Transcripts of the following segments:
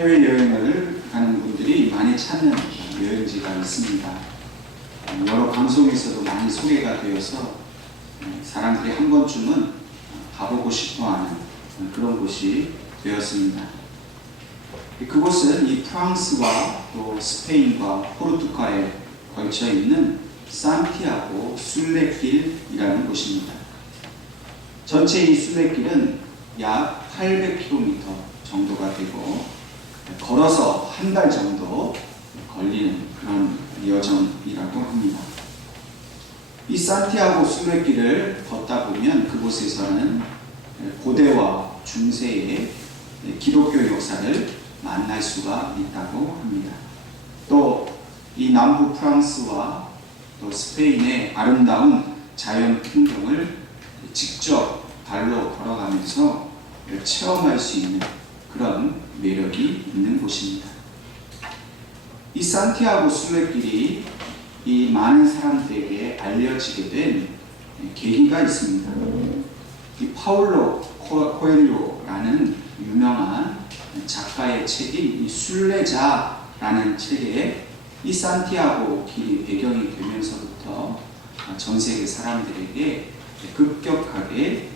해외여행을 가는 분들이 많이 찾는 여행지가 있습니다. 여러 방송에서도 많이 소개가 되어서 사람들이 한 번쯤은 가보고 싶어하는 그런 곳이 되었습니다. 그곳은 이 프랑스와 또 스페인과 포르투갈에 걸쳐 있는 산티아고 순례길이라는 곳입니다. 전체 이 순례길은 약 800km 정도가 되고 걸어서 한 달 정도 걸리는 그런 여정이라고 합니다. 이 산티아고 순례길을 걷다 보면 그곳에서는 고대와 중세의 기독교 역사를 만날 수가 있다고 합니다. 또 이 남부 프랑스와 또 스페인의 아름다운 자연 풍경을 직접 발로 걸어가면서 체험할 수 있는 그런 매력이 있는 곳입니다. 이 산티아고 순례길이 이 많은 사람들에게 알려지게 된 계기가 있습니다. 이 파울로 코엘료라는 유명한 작가의 책인 이 순례자라는 책에 이 산티아고 길이 배경이 되면서부터 전 세계 사람들에게 급격하게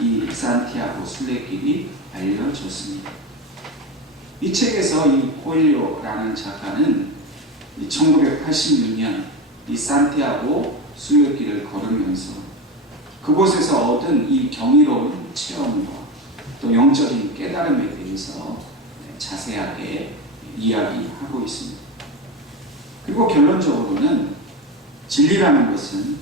이 산티아고 순례길이 알려졌습니다. 이 책에서 이 코엘료라는 작가는 1986년 이 산티아고 순례길을 걸으면서 그곳에서 얻은 이 경이로운 체험과 또 영적인 깨달음에 대해서 자세하게 이야기하고 있습니다. 그리고 결론적으로는 진리라는 것은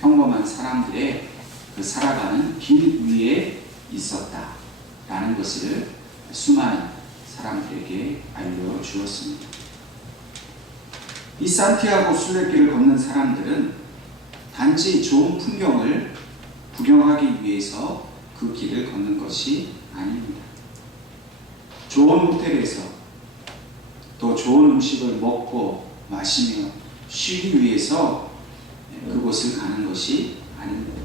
평범한 사람들의 그 살아가는 길 위에 있었다라는 것을 수많은 사람들에게 알려주었습니다. 이 산티아고 순례길을 걷는 사람들은 단지 좋은 풍경을 구경하기 위해서 그 길을 걷는 것이 아닙니다. 좋은 호텔에서 또 좋은 음식을 먹고 마시며 쉬기 위해서 그곳을 가는 것이 아닙니다.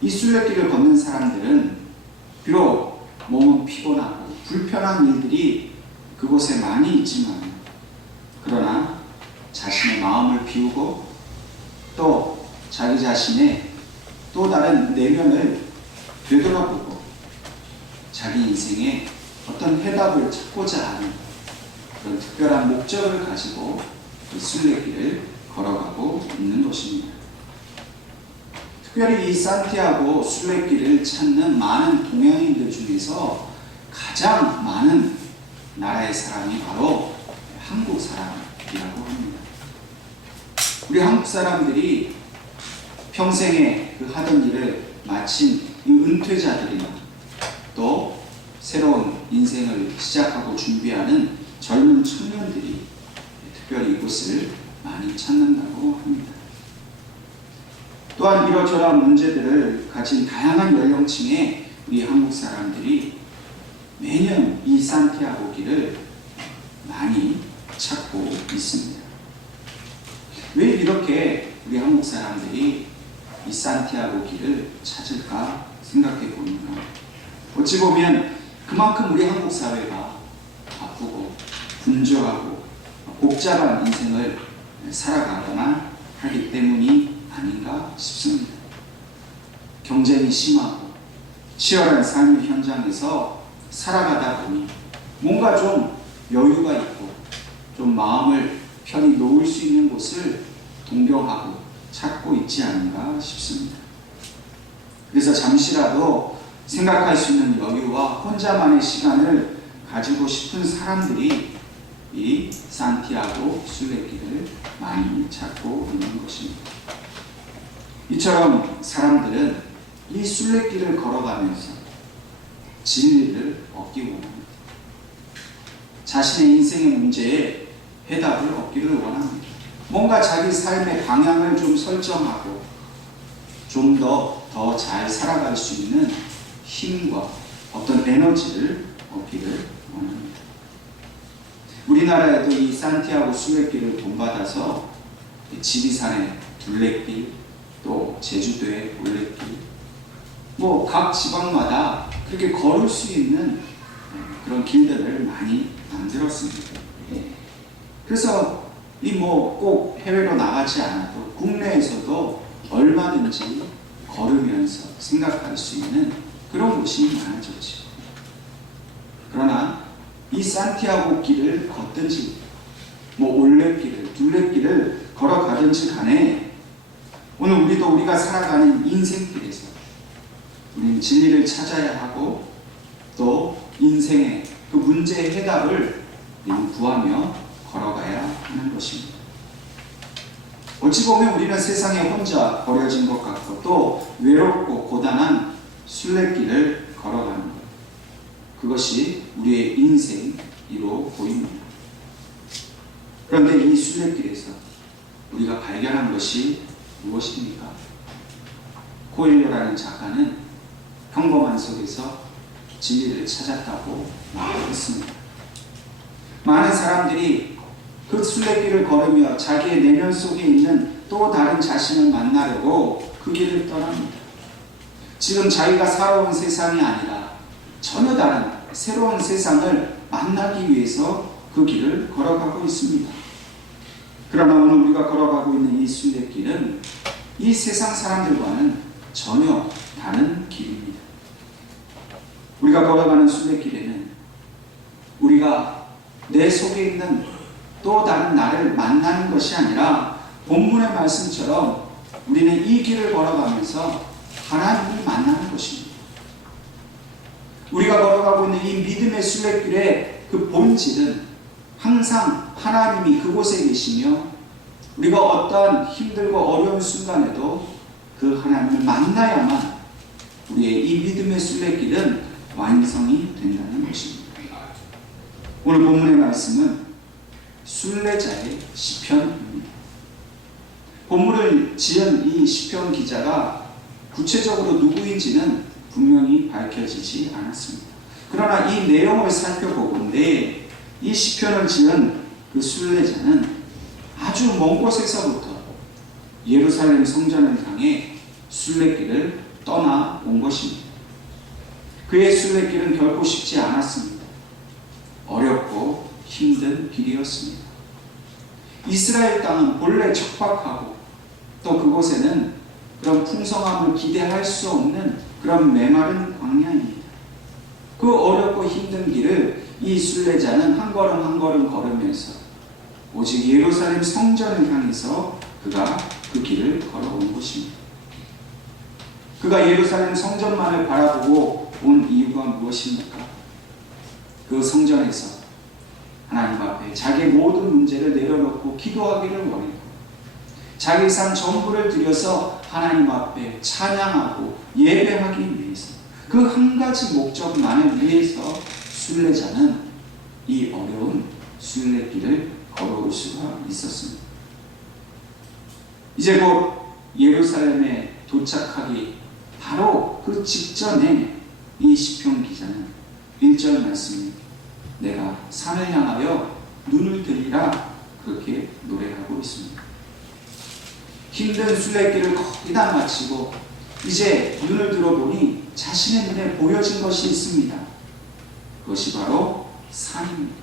이 순례길을 걷는 사람들은 비록 몸은 피곤하고 불편한 일들이 그곳에 많이 있지만 그러나 자신의 마음을 비우고 또 자기 자신의 또 다른 내면을 되돌아보고 자기 인생에 어떤 해답을 찾고자 하는 그런 특별한 목적을 가지고 그 순례길을 걸어가고 있는 것입니다. 특별히 이 산티아고 순례길을 찾는 많은 동양인들 중에서 가장 많은 나라의 사람이 바로 한국 사람이라고 합니다. 우리 한국 사람들이 평생에 그 하던 일을 마친 이 은퇴자들이나 또 새로운 인생을 시작하고 준비하는 젊은 청년들이 특별히 이곳을 많이 찾는다고 합니다. 또한 이러저러한 문제들을 가진 다양한 연령층의 우리 한국 사람들이 매년 이 산티아고 길을 많이 찾고 있습니다. 왜 이렇게 우리 한국 사람들이 이 산티아고 길을 찾을까 생각해 보면 어찌 보면 그만큼 우리 한국 사회가 바쁘고 분주하고 복잡한 인생을 살아가거나 하기 때문이 아닌가 싶습니다. 경쟁이 심하고 치열한 삶의 현장에서 살아가다 보니 뭔가 좀 여유가 있고 좀 마음을 편히 놓을 수 있는 곳을 동경하고 찾고 있지 않은가 싶습니다. 그래서 잠시라도 생각할 수 있는 여유와 혼자만의 시간을 가지고 싶은 사람들이 이 산티아고 순례길을 많이 찾고 있는 것입니다. 이처럼 사람들은 이 순례길을 걸어가면서 진리를 얻기 원합니다. 자신의 인생의 문제에 해답을 얻기를 원합니다. 뭔가 자기 삶의 방향을 좀 설정하고 좀 더 잘 살아갈 수 있는 힘과 어떤 에너지를 얻기를 원합니다. 우리나라에도 이 산티아고 순례길을 본받아서 지리산의 둘레길, 또 제주도의 올레길, 각 지방마다 그렇게 걸을 수 있는 그런 길들을 많이 만들었습니다. 그래서 이 뭐 꼭 해외로 나가지 않아도 국내에서도 얼마든지 걸으면서 생각할 수 있는 그런 곳이 많아졌죠. 그러나 이 산티아고 길을 걷든지 뭐 올레길을 둘레길을 걸어가든지 간에 오늘 우리가 살아가는 인생길에서 우리는 진리를 찾아야 하고 또 인생의 그 문제의 해답을 구하며 걸어가야 하는 것입니다. 어찌 보면 우리는 세상에 혼자 버려진 것 같고 또 외롭고 고단한 순례길을 걸어가는 것, 그것이 우리의 인생이로 보입니다. 그런데 이 순례길에서 우리가 발견한 것이 무엇입니까? 코엘료라는 작가는 평범한 속에서 진리를 찾았다고 말했습니다. 많은 사람들이 그 순례길을 걸으며 자기의 내면 속에 있는 또 다른 자신을 만나려고 그 길을 떠납니다. 지금 자기가 살아온 세상이 아니라 전혀 다른 새로운 세상을 만나기 위해서 그 길을 걸어가고 있습니다. 그러나 오늘 우리가 걸어가고 있는 이 순례길은 이 세상 사람들과는 전혀 다른 길입니다. 우리가 걸어가는 순례길에는 우리가 내 속에 있는 또 다른 나를 만나는 것이 아니라 본문의 말씀처럼 우리는 이 길을 걸어가면서 하나님을 만나는 것입니다. 우리가 걸어가고 있는 이 믿음의 순례길의 그 본질은 항상 하나님이 그곳에 계시며 우리가 어떠한 힘들고 어려운 순간에도 그 하나님을 만나야만 우리의 이 믿음의 순례길은 완성이 된다는 것입니다. 오늘 본문의 말씀은 순례자의 시편입니다. 본문을 지은 이 시편 기자가 구체적으로 누구인지는 분명히 밝혀지지 않았습니다. 그러나 이 내용을 살펴보건대 이 시편을 지은 그 순례자는 아주 먼 곳에서부터 예루살렘 성전을 향해 순례길을 떠나온 것입니다. 그의 순례길은 결코 쉽지 않았습니다. 어렵고 힘든 길이었습니다. 이스라엘 땅은 본래 척박하고 또 그곳에는 그런 풍성함을 기대할 수 없는 그런 메마른 광야입니다. 그 어렵고 힘든 길을 이 순례자는 한 걸음 한 걸음 걸으면서 오직 예루살렘 성전을 향해서 그가 그 길을 걸어온 것입니다. 그가 예루살렘 성전만을 바라보고 온 이유가 무엇입니까? 그 성전에서 하나님 앞에 자기의 모든 문제를 내려놓고 기도하기를 원했고 자기 삶 전부를 들여서 하나님 앞에 찬양하고 예배하기 위해서 그 한 가지 목적만을 위해서 순례자는 이 어려운 순례길을 걸어올 수가 있었습니다. 이제 곧 예루살렘에 도착하기 바로 그 직전에 이 시편 기자는 1절 말씀이 내가 산을 향하여 눈을 들이라 그렇게 노래하고 있습니다. 힘든 순례길을 거의 다 마치고 이제 눈을 들어보니 자신의 눈에 보여진 것이 있습니다. 그것이 바로 산입니다.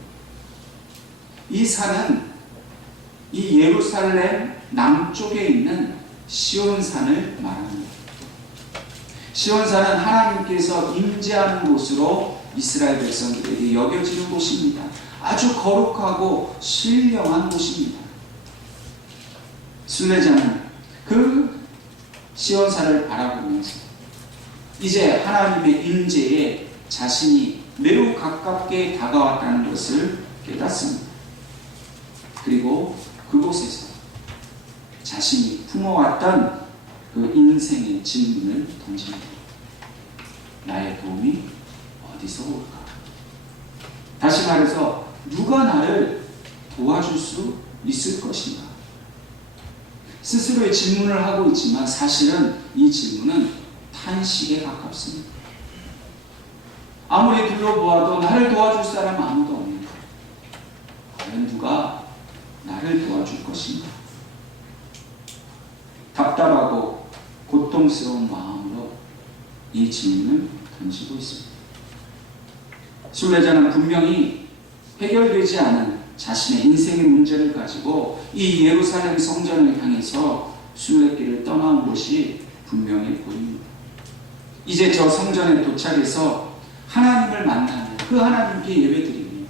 이 산은 이 예루살렘 남쪽에 있는 시온산을 말합니다. 시온산은 하나님께서 임재하는 곳으로 이스라엘 백성들에게 여겨지는 곳입니다. 아주 거룩하고 신령한 곳입니다. 순례자는 그 시온산을 바라보면서 이제 하나님의 임재에 자신이 매우 가깝게 다가왔다는 것을 깨닫습니다. 그리고 그곳에서 자신이 품어왔던 그 인생의 질문을 던집니다. 나의 도움이 어디서 올까? 다시 말해서 누가 나를 도와줄 수 있을 것인가? 스스로의 질문을 하고 있지만 사실은 이 질문은 탄식에 가깝습니다. 아무리 둘러보아도 나를 도와줄 사람 아무도 없는데 과연 누가 나를 도와줄 것인가? 답답하고 고통스러운 마음으로 이 질문을 던지고 있습니다. 순례자는 분명히 해결되지 않은 자신의 인생의 문제를 가지고 이 예루살렘 성전을 향해서 순례길을 떠나온 것이 분명해 보입니다. 이제 저 성전에 도착해서 하나님을 만나며 그 하나님께 예배드리며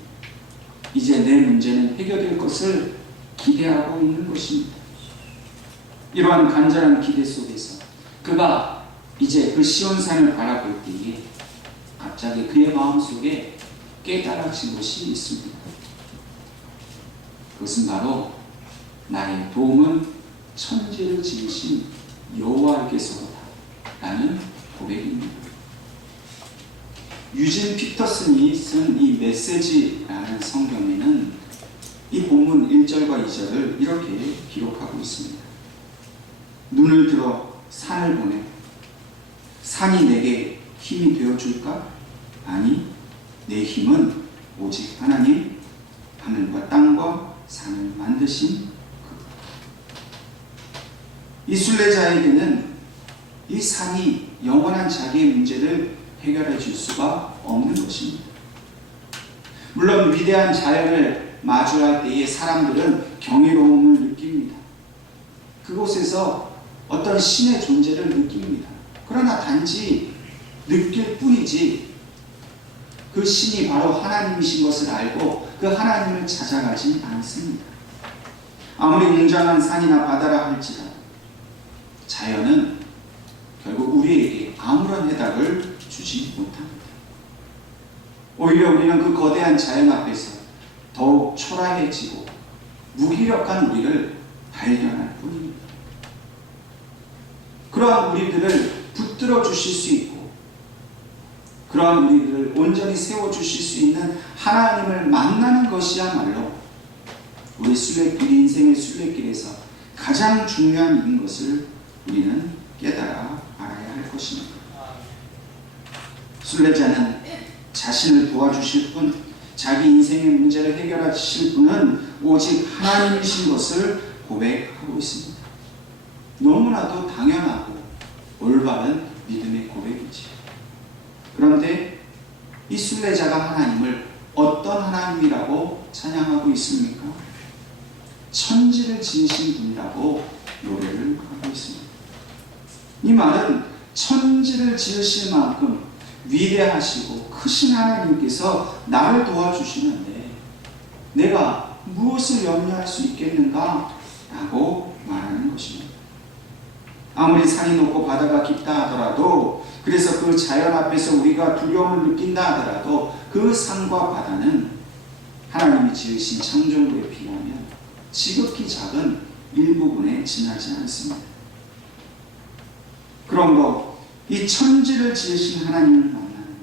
이제 내 문제는 해결될 것을 기대하고 있는 것입니다. 이러한 간절한 기대 속에서 그가 이제 그 시온산을 바라볼 때에 갑자기 그의 마음속에 깨달아진 것이 있습니다. 그것은 바로 나의 도움은 천지를 지으신 여호와께서로다 라는 고백입니다. 유진 피터슨이 쓴 이 메시지라는 성경에는 이 본문 1절과 2절을 이렇게 기록하고 있습니다. 눈을 들어 산을 보내 산이 내게 힘이 되어줄까? 아니, 내 힘은 오직 하나님 하늘과 땅과 산을 만드신 이 순례자에게는 이 산이 영원한 자기의 문제를 해결해 줄 수가 없는 것입니다. 물론 위대한 자연을 마주할 때에 사람들은 경이로움을 느낍니다. 그곳에서 어떤 신의 존재를 느낍니다. 그러나 단지 느낄 뿐이지 그 신이 바로 하나님이신 것을 알고 그 하나님을 찾아가지 않습니다. 아무리 웅장한 산이나 바다라 할지라도 자연은 결국 우리에게 아무런 해답을 주지 못합니다. 오히려 우리는 그 거대한 자연 앞에서 더욱 초라해지고 무기력한 우리를 발견할 뿐입니다. 그러한 우리들을 붙들어 주실 수 있고 그러한 우리들을 온전히 세워주실 수 있는 하나님을 만나는 것이야말로 우리 순례길, 인생의 순례길에서 가장 중요한 일인 것을 우리는 깨달아 알아야 할 것입니다. 순례자는 자신을 도와주실 분, 자기 인생의 문제를 해결하실 분은 오직 하나님이신 것을 고백하고 있습니다. 너무나도 당연하고 올바른 믿음의 고백이지. 그런데 이 순례자가 하나님을 어떤 하나님이라고 찬양하고 있습니까? 천지를 지으신 분이라고 노래를 하고 있습니다. 이 말은 천지를 지으실 만큼 위대하시고 크신 하나님께서 나를 도와주시는데 내가 무엇을 염려할 수 있겠는가? 라고 말하는 것입니다. 아무리 산이 높고 바다가 깊다 하더라도 그래서 그 자연 앞에서 우리가 두려움을 느낀다 하더라도 그 산과 바다는 하나님이 지으신 창조물에 비하면 지극히 작은 일부분에 지나지 않습니다. 그러므로 이 천지를 지으신 하나님을 만나는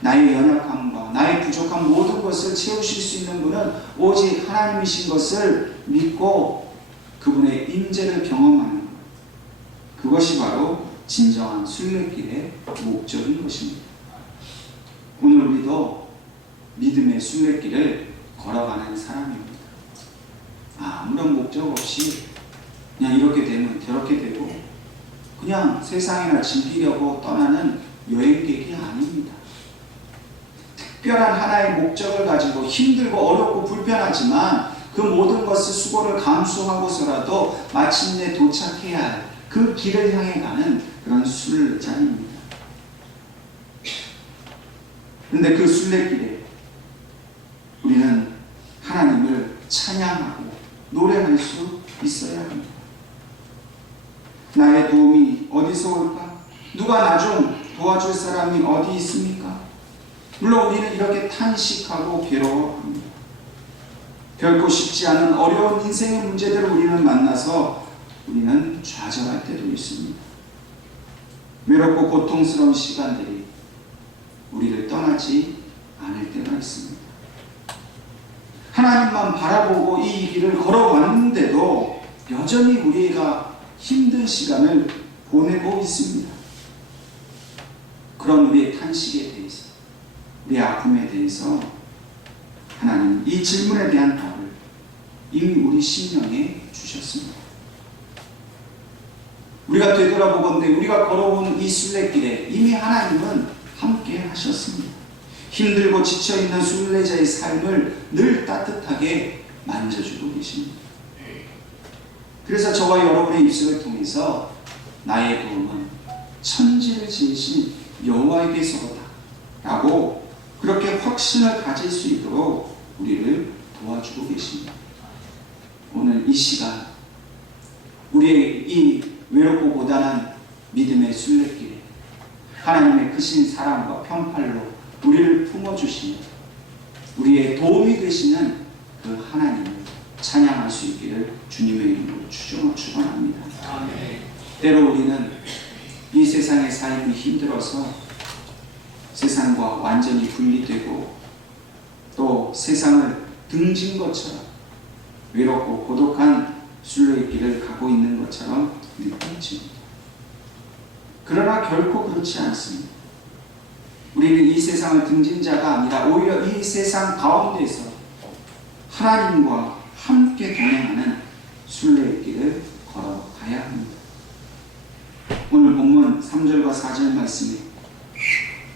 나의 연약함과 나의 부족한 모든 것을 채우실 수 있는 분은 오직 하나님이신 것을 믿고 그분의 임재를 경험하는 것, 그것이 바로 진정한 순례길의 목적인 것입니다. 오늘 우리도 믿음의 순례길을 걸어가는 사람입니다. 아무런 목적 없이 그냥 이렇게 되면 저렇게 되고 그냥 세상이나 즐기려고 떠나는 여행객이 아닙니다. 특별한 하나의 목적을 가지고 힘들고 어렵고 불편하지만 그 모든 것을 수고를 감수하고서라도 마침내 도착해야 할 그 길을 향해 가는 그런 순례자입니다. 그런데 그 순례길에 우리는 하나님을 찬양하고 노래할 수 있어야 합니다. 나의 도움이 어디서 올까? 누가 나 좀 도와줄 사람이 어디 있습니까? 물론 우리는 이렇게 탄식하고 괴로워합니다. 결코 쉽지 않은 어려운 인생의 문제들을 우리는 만나서 우리는 좌절할 때도 있습니다. 외롭고 고통스러운 시간들이 우리를 떠나지 않을 때가 있습니다. 하나님만 바라보고 이 길을 걸어왔는데도 여전히 우리가 힘든 시간을 보내고 있습니다. 그런 우리의 탄식에 대해서, 우리의 아픔에 대해서 하나님 이 질문에 대한 답을 이미 우리 심령에 주셨습니다. 우리가 되돌아보건대 우리가 걸어온 이 순례길에 이미 하나님은 함께 하셨습니다. 힘들고 지쳐있는 순례자의 삶을 늘 따뜻하게 만져주고 계십니다. 그래서 저와 여러분의 입술을 통해서 나의 도움은 천지를 지으신 여호와에게서로다 라고 그렇게 확신을 가질 수 있도록 우리를 도와주고 계십니다. 오늘 이 시간 우리의 이 외롭고 고단한 믿음의 순례길에 하나님의 크신 사랑과 편팔로 우리를 품어주시는 우리의 도움이 되시는 그 하나님을 찬양할 수 있기를 주님의 이름으로 축원합니다. 때로 우리는 이 세상의 삶이 힘들어서 세상과 완전히 분리되고 또 세상을 등진 것처럼 외롭고 고독한 순례의 길을 가고 있는 것처럼 느껴집니다. 그러나 결코 그렇지 않습니다. 우리는 이 세상을 등진 자가 아니라 오히려 이 세상 가운데서 하나님과 함께 동행하는 순례의 길을 걸어가야 합니다. 오늘 본문 3절과 4절 말씀에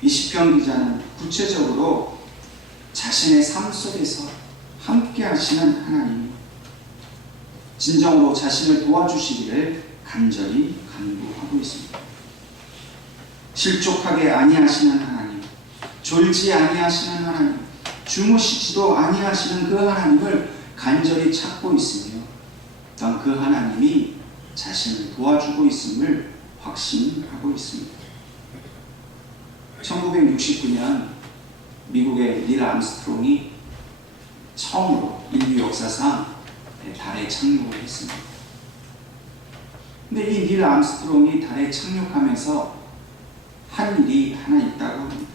이 시편 기자는 구체적으로 자신의 삶 속에서 함께 하시는 하나님, 진정으로 자신을 도와주시기를 간절히 간구하고 있습니다. 실족하게 아니하시는 하나님, 졸지 아니하시는 하나님, 주무시지도 아니하시는 그 하나님을 간절히 찾고 있으며 또한 그 하나님이 자신을 도와주고 있음을 확신하고 있습니다. 1969년 미국의 닐 암스트롱이 처음으로 인류 역사상 달에 착륙을 했습니다. 근데 이 닐 암스트롱이 달에 착륙하면서 한 일이 하나 있다고 합니다.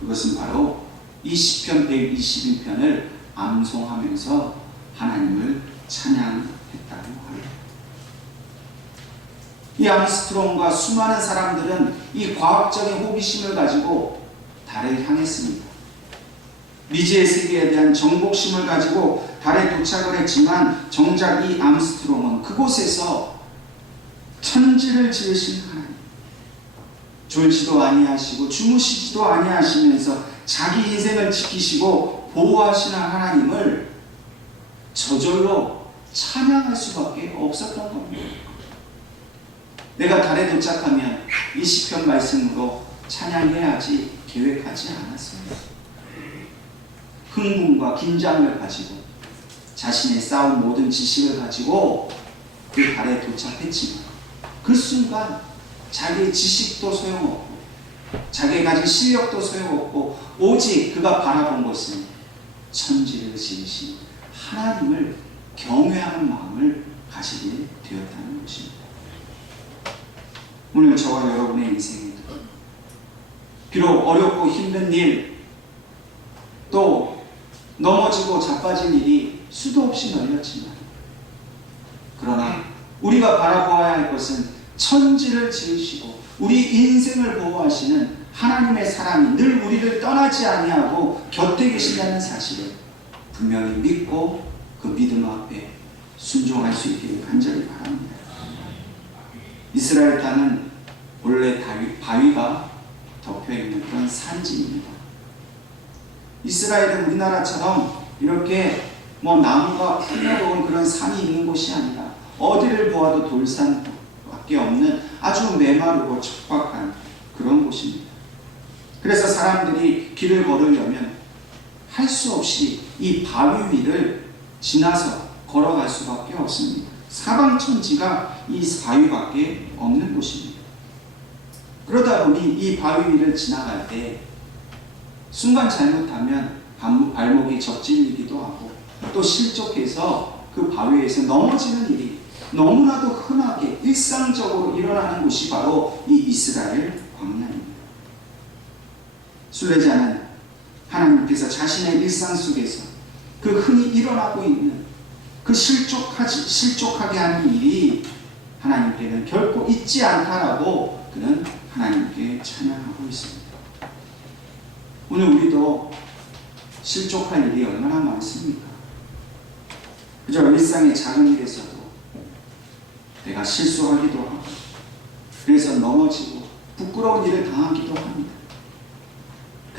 그것은 바로 이 시편 121편을 암송하면서 하나님을 찬양했다고 합니다. 이 암스트롱과 수많은 사람들은 이 과학적인 호기심을 가지고 달을 향했습니다. 미지의 세계에 대한 정복심을 가지고 달에 도착을 했지만 정작 이 암스트롱은 그곳에서 천지를 지으신 하나님, 졸지도 아니하시고 주무시지도 아니하시면서 자기 인생을 지키시고 보호하시는 하나님을 저절로 찬양할 수밖에 없었던 겁니다. 내가 달에 도착하면 이 시편 말씀으로 찬양해야지 계획하지 않았어요. 흥분과 긴장을 가지고 자신의 쌓은 모든 지식을 가지고 그 달에 도착했지만 그 순간 자기의 지식도 소용없고 자기가 가진 실력도 소용없고 오직 그가 바라본 것은 천지를 지으신 하나님을 경외하는 마음을 가지게 되었다는 것입니다. 오늘 저와 여러분의 인생에도 비록 어렵고 힘든 일, 또 넘어지고 자빠질 일이 수도 없이 널렸지만 그러나 우리가 바라보아야 할 것은 천지를 지으시고 우리 인생을 보호하시는 하나님의 사랑이 늘 우리를 떠나지 아니하고 곁에 계신다는 사실을 분명히 믿고 그 믿음 앞에 순종할 수 있기를 간절히 바랍니다. 이스라엘 땅은 원래 바위가 덮여있는 그런 산지입니다. 이스라엘은 우리나라처럼 이렇게 나무가 풍요로운 그런 산이 있는 곳이 아니라 어디를 보아도 돌산밖에 없는 아주 메마르고 척박한 그런 곳입니다. 그래서 사람들이 길을 걸으려면 할 수 없이 이 바위 위를 지나서 걸어갈 수밖에 없습니다. 사방천지가 이 바위밖에 없는 곳입니다. 그러다 보니 이 바위 위를 지나갈 때 순간 잘못하면 발목이 접질리기도 하고 또 실족해서 그 바위에서 넘어지는 일이 너무나도 흔하게 일상적으로 일어나는 곳이 바로 이 이스라엘 광야입니다. 순례자는 하나님께서 자신의 일상 속에서 그 흔히 일어나고 있는 그 실족하게 하는 일이 하나님께는 결코 있지 않다라고 그는 하나님께 찬양하고 있습니다. 오늘 우리도 실족할 일이 얼마나 많습니까? 그저 일상의 작은 일에서도 내가 실수하기도 하고 그래서 넘어지고 부끄러운 일을 당하기도 합니다.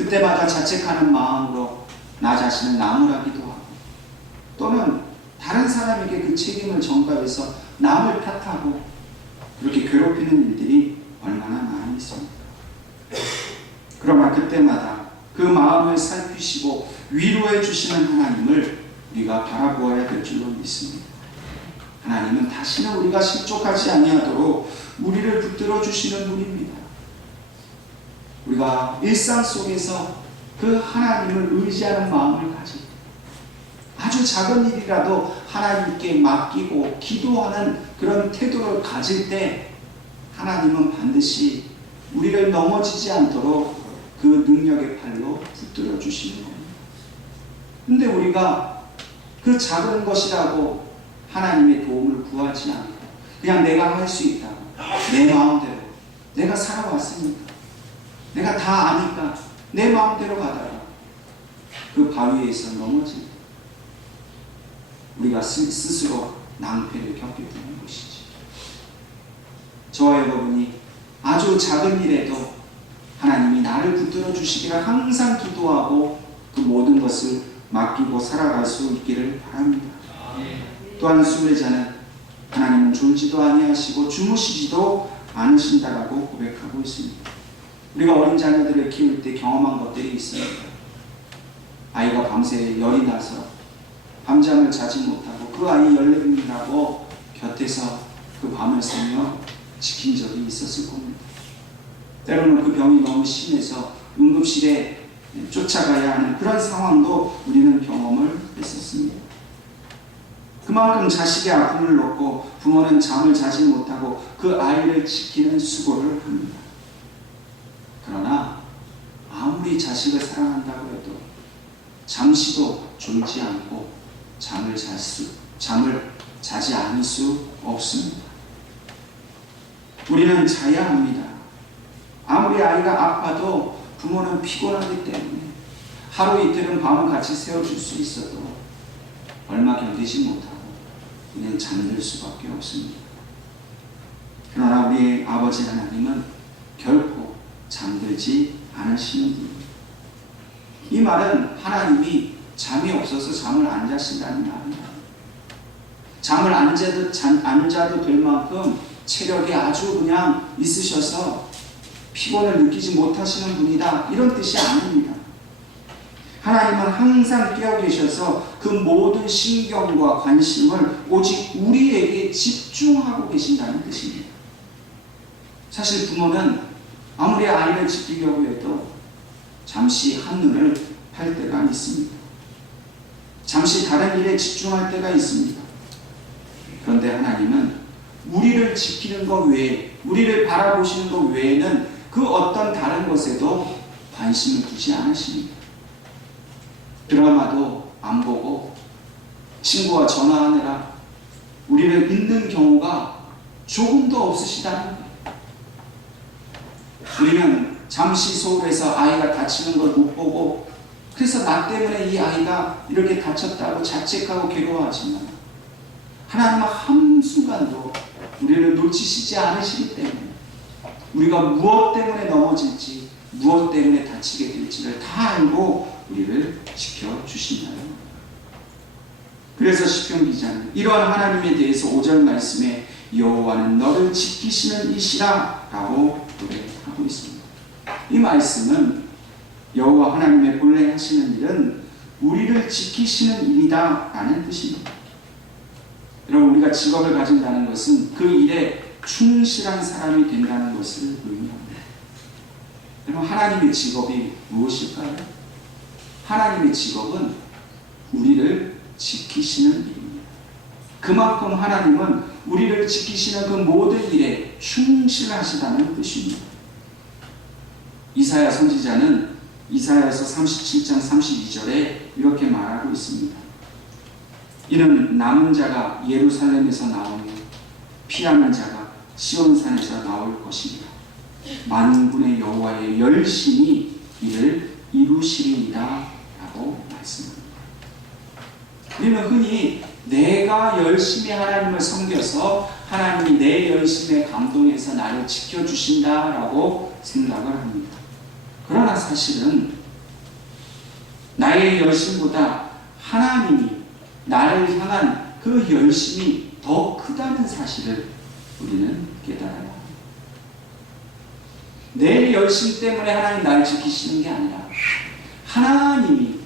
그때마다 자책하는 마음으로 나 자신을 나무라기도 하고, 또는 다른 사람에게 그 책임을 전가해서 남을 탓하고 그렇게 괴롭히는 일들이 얼마나 많이 있습니까? 그러나 그때마다 그 마음을 살피시고 위로해 주시는 하나님을 우리가 바라보아야 될 줄로 믿습니다. 하나님은 다시는 우리가 실족하지 아니하도록 우리를 붙들어 주시는 분입니다. 우리가 일상 속에서 그 하나님을 의지하는 마음을 가지고 아주 작은 일이라도 하나님께 맡기고 기도하는 그런 태도를 가질 때 하나님은 반드시 우리를 넘어지지 않도록 그 능력의 팔로 붙들어 주시는 겁니다. 근데 우리가 그 작은 것이라고 하나님의 도움을 구하지 않고 그냥 내가 할 수 있다고 내 마음대로 내가 살아왔으니까 내가 다 아니까 내 마음대로 가다가 그 바위에서 넘어질 때 우리가 스스로 낭패를 겪게 되는 것이지. 저와 여러분이 아주 작은 일에도 하나님이 나를 붙들어 주시기를 항상 기도하고 그 모든 것을 맡기고 살아갈 수 있기를 바랍니다. 또한 순례자는 하나님은 졸지도 아니하시고 주무시지도 않으신다라고 고백하고 있습니다. 우리가 어린 자녀들을 키울 때 경험한 것들이 있습니다. 아이가 밤새 열이 나서 밤잠을 자지 못하고 그 아이 열내리라고 곁에서 그 밤을 새며 지킨 적이 있었을 겁니다. 때로는 그 병이 너무 심해서 응급실에 쫓아가야 하는 그런 상황도 우리는 경험을 했었습니다. 그만큼 자식의 아픔을 놓고 부모는 잠을 자지 못하고 그 아이를 지키는 수고를 합니다. 그러나 아무리 자식을 사랑한다고 해도 잠시도 졸지 않고 잠을 자지 않을 수 없습니다. 우리는 자야 합니다. 아무리 아이가 아파도 부모는 피곤하기 때문에 하루 이틀은 밤을 같이 새워줄 수 있어도 얼마 견디지 못하고 그냥 잠들 수밖에 없습니다. 그러나 우리의 아버지 하나님은 결코 잠들지 않으시는 분입니다. 이 말은 하나님이 잠이 없어서 잠을 안 자신다는 말입니다. 잠을 안 자도 될 만큼 체력이 아주 그냥 있으셔서 피곤을 느끼지 못하시는 분이다, 이런 뜻이 아닙니다. 하나님은 항상 깨어 계셔서 그 모든 신경과 관심을 오직 우리에게 집중하고 계신다는 뜻입니다. 사실 부모는 아무리 아이를 지키려고 해도 잠시 한눈을 팔 때가 있습니다. 잠시 다른 일에 집중할 때가 있습니다. 그런데 하나님은 우리를 지키는 것 외에, 우리를 바라보시는 것 외에는 그 어떤 다른 것에도 관심을 두지 않으십니다. 드라마도 안 보고 친구와 전화하느라 우리를 잊는 경우가 조금도 없으시다는 거예요. 우리는 잠시 소홀해서 아이가 다치는 걸 못 보고 그래서 나 때문에 이 아이가 이렇게 다쳤다고 자책하고 괴로워하지만 하나님은 한순간도 우리를 놓치시지 않으시기 때문에 우리가 무엇 때문에 넘어질지 무엇 때문에 다치게 될지를 다 알고 우리를 지켜주신다는 겁니다. 그래서 시편 기자는 이러한 하나님에 대해서 5절 말씀에 여호와는 너를 지키시는 이시라 라고 노래하고 있습니다. 이 말씀은 여호와 하나님의 본래 하시는 일은 우리를 지키시는 일이다 라는 뜻입니다. 여러분, 우리가 직업을 가진다는 것은 그 일에 충실한 사람이 된다는 것을 의미합니다. 여러분, 하나님의 직업이 무엇일까요? 하나님의 직업은 우리를 지키시는 일입니다. 그만큼 하나님은 우리를 지키시는 그 모든 일에 충실하시다는 뜻입니다. 이사야 선지자는 이사야서 37장 32절에 이렇게 말하고 있습니다. 이는 남은 자가 예루살렘에서 나오며 피하는 자가 시온산에서 나올 것입니다. 만군의 여호와의 열심히 이를 이루시리이다 라고 말씀합니다. 우리는 흔히 내가 열심히 하나님을 섬겨서 하나님이 내 열심에 감동해서 나를 지켜주신다 라고 생각을 합니다. 그러나 사실은 나의 열심보다 하나님이 나를 향한 그 열심이 더 크다는 사실을 우리는 깨달아야 합니다. 내 열심 때문에 하나님 나를 지키시는 게 아니라 하나님이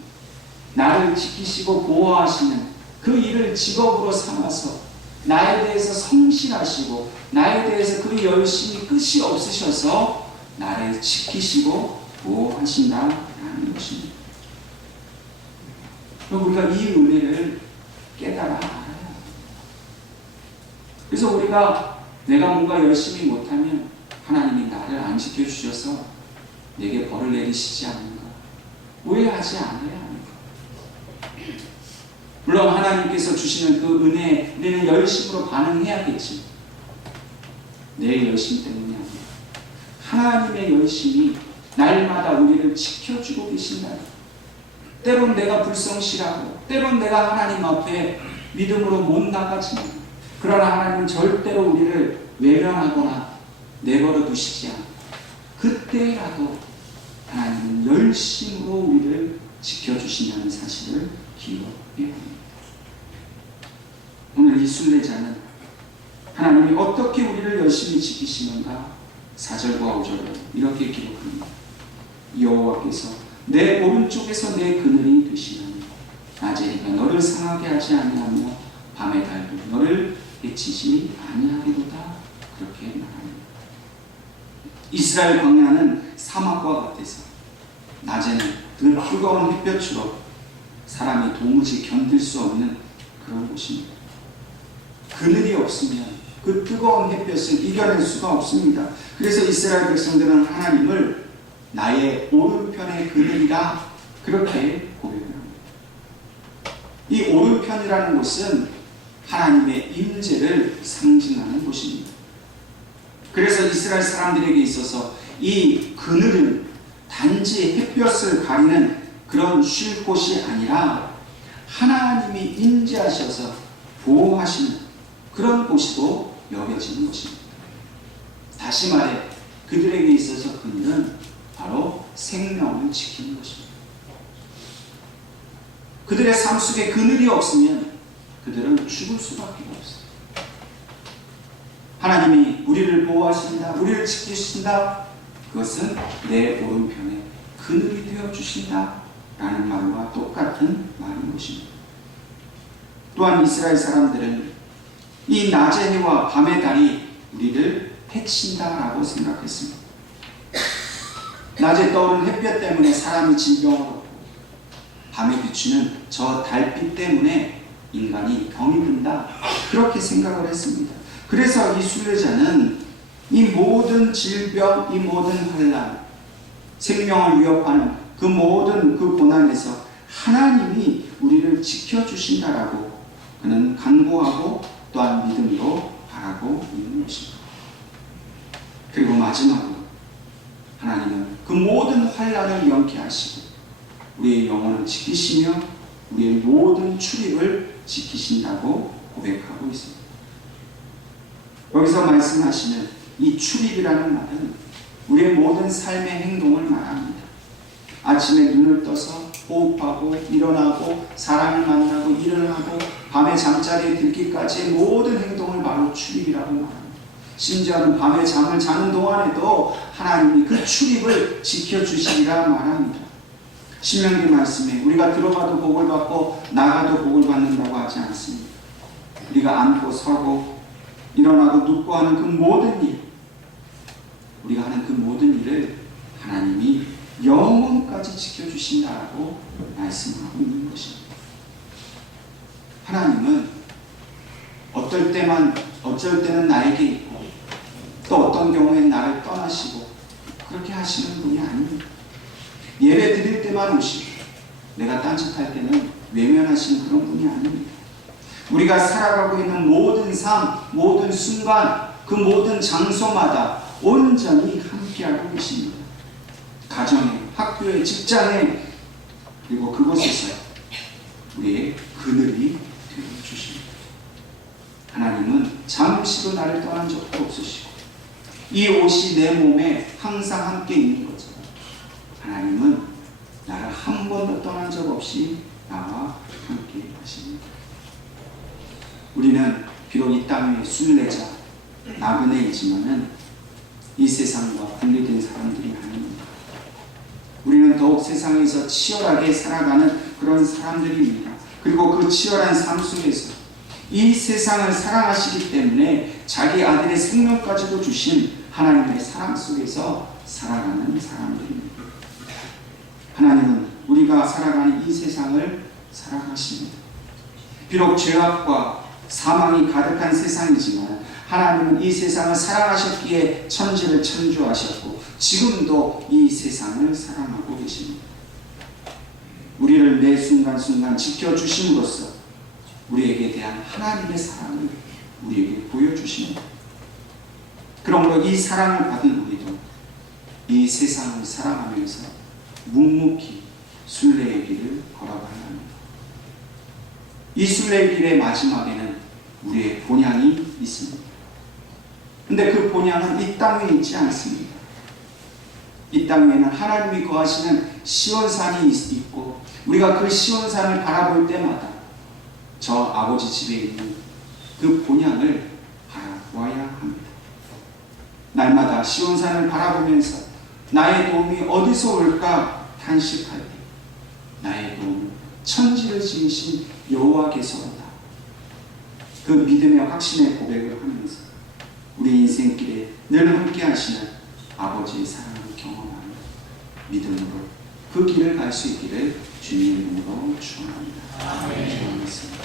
나를 지키시고 보호하시는 그 일을 직업으로 삼아서 나에 대해서 성실하시고 나에 대해서 그 열심이 끝이 없으셔서 나를 지키시고 보호하신다라는 것입니다. 우리가 이 은혜를 깨달아 알아야 합니다. 그래서 우리가 내가 뭔가 열심히 못하면 하나님이 나를 안 지켜주셔서 내게 벌을 내리시지 않는가 오해하지 않아야 합니다. 물론 하나님께서 주시는 그 은혜에 우리는 열심으로 반응해야겠지. 내 열심 때문이 아니라 하나님의 열심이 날마다 우리를 지켜주고 계신다. 때론 내가 불성실하고 때론 내가 하나님 앞에 믿음으로 못 나가지만 그러나 하나님은 절대로 우리를 외면하거나 내버려 두시지 않고 그때라도 하나님은 열심으로 우리를 지켜주신다는 사실을 기억해야 합니다. 오늘 이 순례자는 하나님이 어떻게 우리를 열심히 지키시는가 4절과 5절을 이렇게 기록합니다. 여호와께서 내 오른쪽에서 내 그늘이 되시나니 낮에 해가 너를 상하게 하지 아니하며 밤의 달도 너를 해치지 아니하리로다. 그렇게 말합니다. 이스라엘 광야는 사막과 같아서 낮에는 그 뜨거운 햇볕으로 사람이 도무지 견딜 수 없는 그런 곳입니다. 그늘이 없으면 그 뜨거운 햇볕을 이겨낼 수가 없습니다. 그래서 이스라엘 백성들은 하나님을 나의 오른편의 그늘이라 그렇게 고백을 합니다. 이 오른편이라는 곳은 하나님의 임재를 상징하는 곳입니다. 그래서 이스라엘 사람들에게 있어서 이 그늘은 단지 햇볕을 가리는 그런 쉴 곳이 아니라 하나님이 임재하셔서 보호하시는 그런 곳이도 여겨지는 것입니다. 다시 말해 그들에게 있어서 그늘은 바로 생명을 지키는 것입니다. 그들의 삶 속에 그늘이 없으면 그들은 죽을 수밖에 없어요. 하나님이 우리를 보호하신다, 우리를 지키신다. 그것은 내 오른편에 그늘이 되어주신다 라는 말과 똑같은 말인 것입니다. 또한 이스라엘 사람들은 이 낮의 해와 밤의 달이 우리를 해친다라고 생각했습니다. 낮에 떠오르는 햇볕 때문에 사람이 질병을 얻고 밤에 비추는 저 달빛 때문에 인간이 병이 든다 그렇게 생각을 했습니다. 그래서 이 순례자는 이 모든 질병, 이 모든 환난, 생명을 위협하는 그 모든 그 고난에서 하나님이 우리를 지켜주신다라고 그는 간구하고 또한 믿음으로 바라고 있는 것입니다. 그리고 마지막으로 하나님은 그 모든 환난을 연기하시고 우리의 영혼을 지키시며 우리의 모든 출입을 지키신다고 고백하고 있습니다. 여기서 말씀하시는 이 출입이라는 말은 우리의 모든 삶의 행동을 말합니다. 아침에 눈을 떠서 호흡하고 일어나고 사람을 만나고 일어나고 밤에 잠자리에 들기까지의 모든 행동을 바로 출입이라고 말합니다. 심지어는 밤에 잠을 자는 동안에도 하나님이 그 출입을 지켜주시리라 말합니다. 신명기 말씀에 우리가 들어가도 복을 받고 나가도 복을 받는다고 하지 않습니다. 우리가 앉고 서고 일어나고 눕고 하는 그 모든 일, 우리가 하는 그 모든 일을 하나님이 영원까지 지켜주신다고 말씀하고 있는 것입니다. 하나님은 어쩔 때는 나에게 있고 또 어떤 경우엔 나를 떠나시고 그렇게 하시는 분이 아닙니다. 예배 드릴 때만 오시고 내가 딴짓할 때는 외면하시는 그런 분이 아닙니다. 우리가 살아가고 있는 모든 삶, 모든 순간, 그 모든 장소마다 온전히 함께하고 계십니다. 가정에, 학교에, 직장에, 그리고 그곳에서 우리의 그늘이 되어주십니다. 하나님은 잠시도 나를 떠난 적도 없으시고 이 옷이 내 몸에 항상 함께 있는 것처럼 하나님은 나를 한 번도 떠난 적 없이 나와 함께 하십니다. 우리는 비록 이 땅 위에 순례자, 나그네이지만은 이 세상과 분리된 사람들이 아닙니다. 우리는 더욱 세상에서 치열하게 살아가는 그런 사람들입니다. 그리고 그 치열한 삶 속에서 이 세상을 사랑하시기 때문에 자기 아들의 생명까지도 주신 하나님의 사랑 속에서 살아가는 사람들입니다. 하나님은 우리가 살아가는 이 세상을 사랑하십니다. 비록 죄악과 사망이 가득한 세상이지만 하나님은 이 세상을 사랑하셨기에 천지를 창조하셨고 지금도 이 세상을 사랑하고 계십니다. 우리를 매 순간순간 지켜주심으로써 우리에게 대한 하나님의 사랑을 우리에게 보여주십니다. 그러므로 이 사랑을 받은 우리도 이 세상을 사랑하면서 묵묵히 순례의 길을 걸어가야 합니다. 이 순례의 길의 마지막에는 우리의 본향이 있습니다. 근데 그 본향은 이 땅 위에 있지 않습니다. 이 땅 위에는 하나님이 거하시는 시온산이 있고 우리가 그 시온산을 바라볼 때마다 저 아버지 집에 있는 그 본향을 바라보아야 합니다. 날마다 시온산을 바라보면서 나의 도움이 어디서 올까 탄식할 때 나의 도움은 천지를 지으신 여호와께서로다. 그 믿음의 확신의 고백을 하면서 우리 인생길에 늘 함께 하시는 아버지의 사랑을 경험하는 믿음으로 그 길을 갈 수 있기를 주님의 이름으로 축원합니다. 아멘.